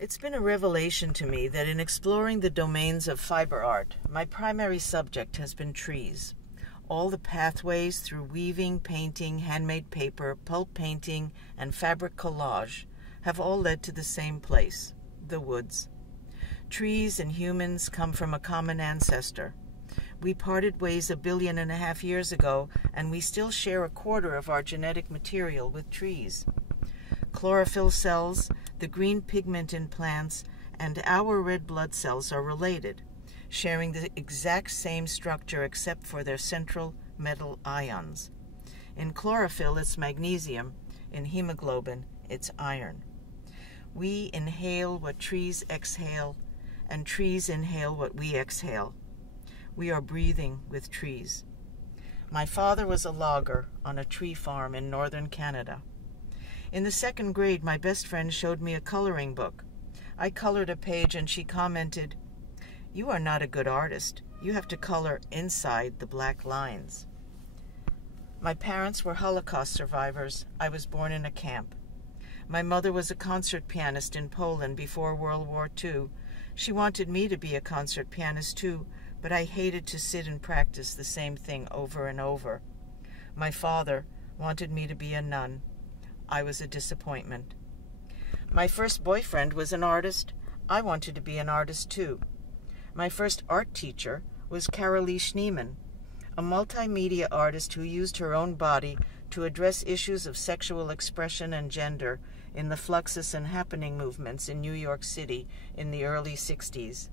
It's been a revelation to me that in exploring the domains of fiber art, my primary subject has been trees. All the pathways through weaving, painting, handmade paper, pulp painting, and fabric collage have all led to the same place, the woods. Trees and humans come from a common ancestor. We parted ways 1.5 billion years ago, and we still share a quarter of our genetic material with trees. Chlorophyll cells, the green pigment in plants, and our red blood cells are related, sharing the exact same structure except for their central metal ions. In chlorophyll, it's magnesium. In hemoglobin, it's iron. We inhale what trees exhale, and trees inhale what we exhale. We are breathing with trees. My father was a logger on a tree farm in northern Canada. In the 2nd grade, my best friend showed me a coloring book. I colored a page and she commented, "You are not a good artist. You have to color inside the black lines." My parents were Holocaust survivors. I was born in a camp. My mother was a concert pianist in Poland before World War II. She wanted me to be a concert pianist too, but I hated to sit and practice the same thing over and over. My father wanted me to be a nun. I was a disappointment. My first boyfriend was an artist. I wanted to be an artist too. My first art teacher was Carolee Schneemann, a multimedia artist who used her own body to address issues of sexual expression and gender in the Fluxus and Happening movements in New York City in the early 60s.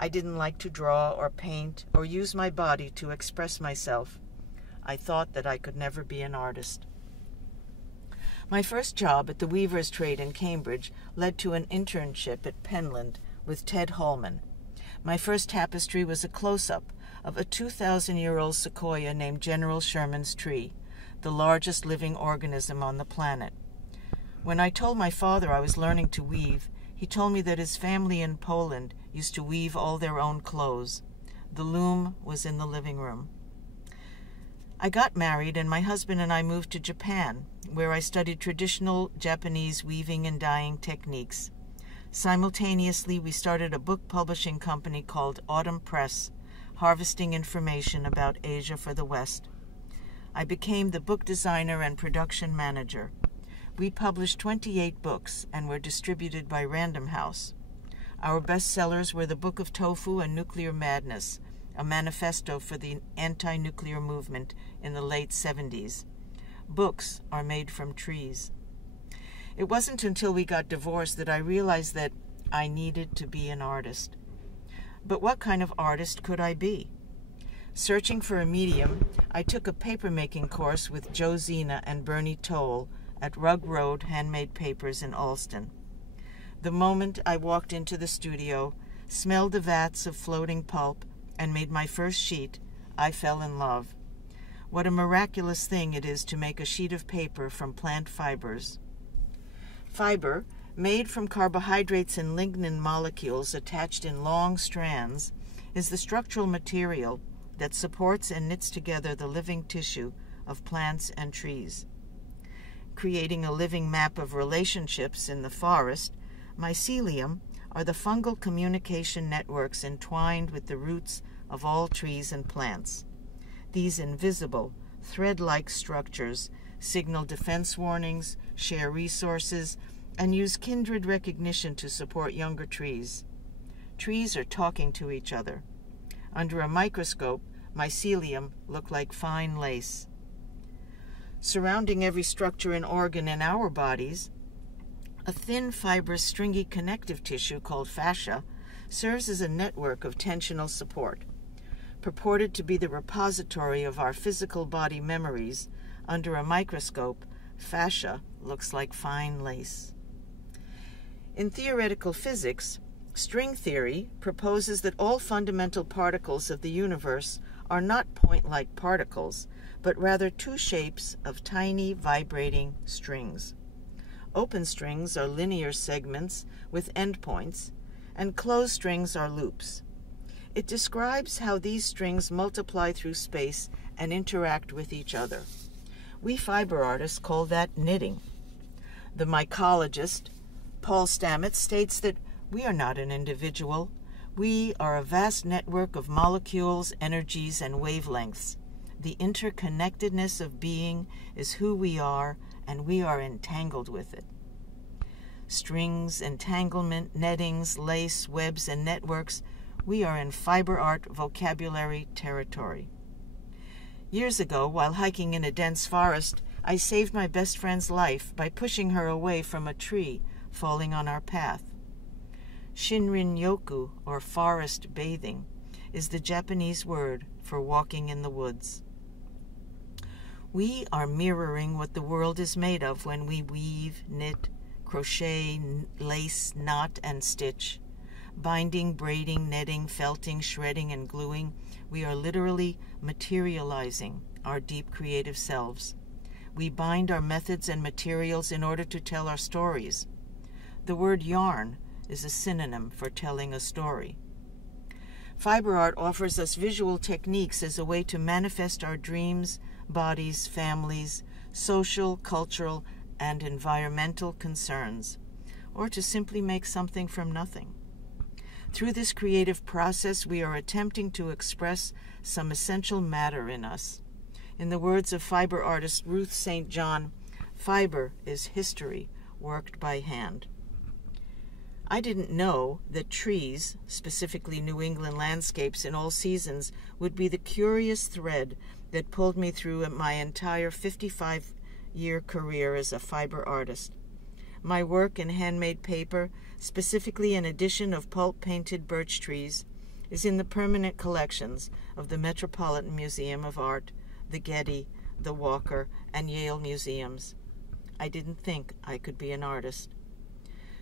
I didn't like to draw or paint or use my body to express myself. I thought that I could never be an artist. My first job at the weaver's trade in Cambridge led to an internship at Penland with Ted Hallman. My first tapestry was a close-up of a 2,000-year-old sequoia named General Sherman's tree, the largest living organism on the planet. When I told my father I was learning to weave, he told me that his family in Poland used to weave all their own clothes. The loom was in the living room. I got married, and my husband and I moved to Japan, where I studied traditional Japanese weaving and dyeing techniques. Simultaneously, we started a book publishing company called Autumn Press, harvesting information about Asia for the West. I became the book designer and production manager. We published 28 books and were distributed by Random House. Our bestsellers were The Book of Tofu and Nuclear Madness, a manifesto for the anti-nuclear movement in the late 70s. Books are made from trees. It wasn't until we got divorced that I realized that I needed to be an artist. But what kind of artist could I be? Searching for a medium, I took a papermaking course with Joe Zena and Bernie Toll at Rug Road Handmade Papers in Allston. The moment I walked into the studio, smelled the vats of floating pulp, and made my first sheet, I fell in love. What a miraculous thing it is to make a sheet of paper from plant fibers. Fiber, made from carbohydrates and lignin molecules attached in long strands, is the structural material that supports and knits together the living tissue of plants and trees. Creating a living map of relationships in the forest, mycelium are the fungal communication networks entwined with the roots of all trees and plants. These invisible, thread-like structures signal defense warnings, share resources, and use kindred recognition to support younger trees. Trees are talking to each other. Under a microscope, mycelium look like fine lace. Surrounding every structure and organ in our bodies, a thin, fibrous, stringy connective tissue called fascia serves as a network of tensional support. Purported to be the repository of our physical body memories, under a microscope, fascia looks like fine lace. In theoretical physics, string theory proposes that all fundamental particles of the universe are not point-like particles, but rather two shapes of tiny, vibrating strings. Open strings are linear segments with endpoints, and closed strings are loops. It describes how these strings multiply through space and interact with each other. We fiber artists call that knitting. The mycologist Paul Stamets states that we are not an individual. We are a vast network of molecules, energies, and wavelengths. The interconnectedness of being is who we are, and we are entangled with it. Strings, entanglement, nettings, lace, webs, and networks, we are in fiber art vocabulary territory. Years ago, while hiking in a dense forest, I saved my best friend's life by pushing her away from a tree falling on our path. Shinrin-yoku, or forest bathing, is the Japanese word for walking in the woods. We are mirroring what the world is made of when we weave, knit, crochet, lace, knot, and stitch. Binding, braiding, netting, felting, shredding, and gluing, we are literally materializing our deep creative selves. We bind our methods and materials in order to tell our stories. The word yarn is a synonym for telling a story. Fiber art offers us visual techniques as a way to manifest our dreams, bodies, families, social, cultural, and environmental concerns, or to simply make something from nothing. Through this creative process, we are attempting to express some essential matter in us. In the words of fiber artist Ruth St. John, fiber is history worked by hand. I didn't know that trees, specifically New England landscapes in all seasons, would be the curious thread that pulled me through my entire 55-year career as a fiber artist. My work in handmade paper, specifically an edition of Pulp painted birch trees, is in the permanent collections of the Metropolitan Museum of Art, the Getty, the Walker, and Yale museums. I didn't think I could be an artist.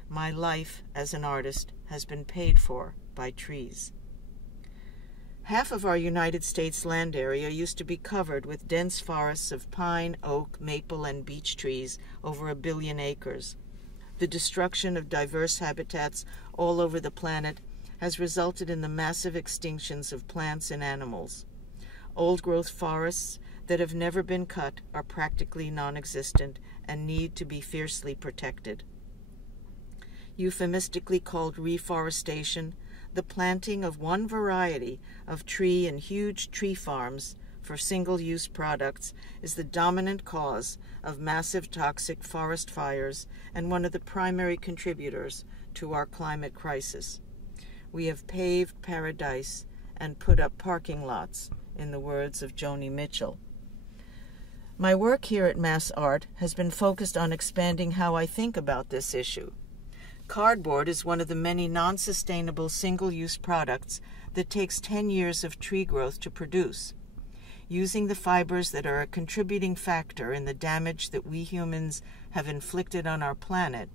My life as an artist has been paid for by trees. Half of our United States land area used to be covered with dense forests of pine, oak, maple, and beech trees over 1 billion acres. The destruction of diverse habitats all over the planet has resulted in the massive extinctions of plants and animals. Old-growth forests that have never been cut are practically non-existent and need to be fiercely protected. Euphemistically called reforestation, the planting of one variety of tree in huge tree farms for single-use products is the dominant cause of massive toxic forest fires and one of the primary contributors to our climate crisis. We have paved paradise and put up parking lots, in the words of Joni Mitchell. My work here at Mass Art has been focused on expanding how I think about this issue. Cardboard is one of the many non-sustainable single-use products that takes 10 years of tree growth to produce. Using the fibers that are a contributing factor in the damage that we humans have inflicted on our planet,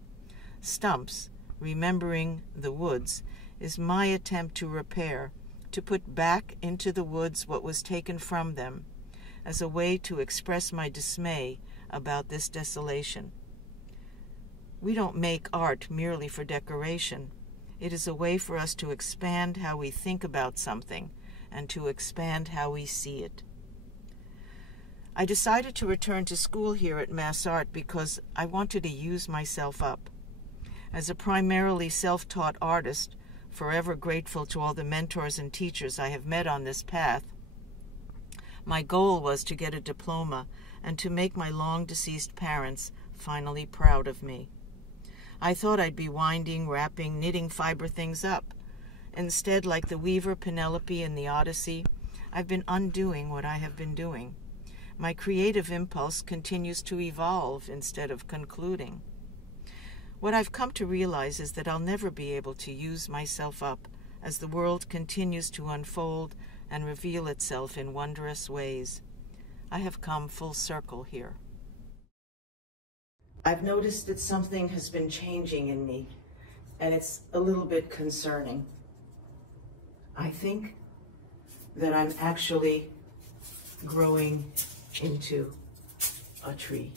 stumps, remembering the woods, is my attempt to repair, to put back into the woods what was taken from them, as a way to express my dismay about this desolation. We don't make art merely for decoration. It is a way for us to expand how we think about something and to expand how we see it. I decided to return to school here at Mass Art because I wanted to use myself up. As a primarily self-taught artist, forever grateful to all the mentors and teachers I have met on this path, my goal was to get a diploma and to make my long-deceased parents finally proud of me. I thought I'd be winding, wrapping, knitting fiber things up. Instead, like the weaver Penelope in the Odyssey, I've been undoing what I have been doing. My creative impulse continues to evolve instead of concluding. What I've come to realize is that I'll never be able to use myself up as the world continues to unfold and reveal itself in wondrous ways. I have come full circle here. I've noticed that something has been changing in me, and it's a little bit concerning. I think that I'm actually growing into a tree.